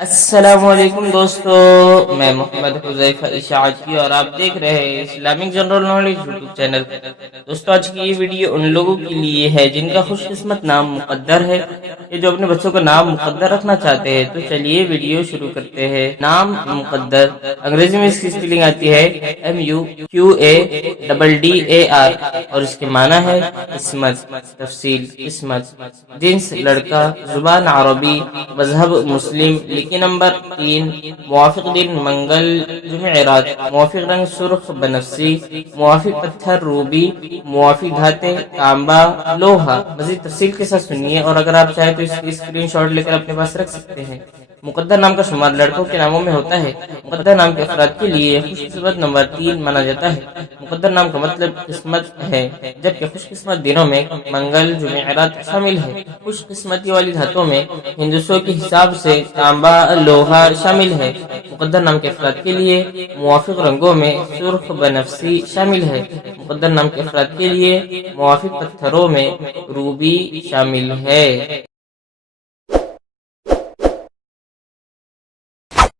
السلام علیکم دوستو، میں محمد حذیفہ اشاعتی اور آپ دیکھ رہے ہیں Islamic general knowledge YouTube channel. دوستو آج کی یہ ویڈیو ان لوگوں کے لیے ہے جن کا خوش قسمت نام مقدر ہے، یہ جو اپنے بچوں کا نام مقدر رکھنا چاہتے ہیں۔ تو چلیے ویڈیو شروع کرتے ہیں۔ نام مقدر، انگریزی میں اس کی سپیلنگ آتی ہے MUQADDAR اور اس کے معنی ہے قسمت۔ تفصیل: قسمت، جنس لڑکا، زبان عربی، مذہب مسلم، لکی نمبر 3، موافق دن منگل جمعرات، موافق رنگ سرخ بنفسی، موافق پتھر روبی، موافق دھاتیں تانبا لوہا۔ مزید تفصیل کے ساتھ سنیے اور اگر آپ چاہیں تو اس کی اسکرین شاٹ لے کر اپنے پاس رکھ سکتے ہیں۔ مقدر نام کا شمار لڑکوں کے ناموں میں ہوتا ہے۔ مقدر نام کے افراد کے لیے خوش قسمت نمبر 3 مانا جاتا ہے۔ مقدر نام کا مطلب قسمت ہے، جبکہ خوش قسمت دنوں میں منگل جمعرات شامل ہے۔ خوش قسمتی والی دھاتوں میں ہندسوں کے حساب سے تانبا لوہا شامل ہے۔ مقدر نام کے افراد کے لیے موافق رنگوں میں سرخ بنفسی شامل ہے۔ مقدر نام کے افراد کے لیے موافق پتھروں میں روبی شامل ہے۔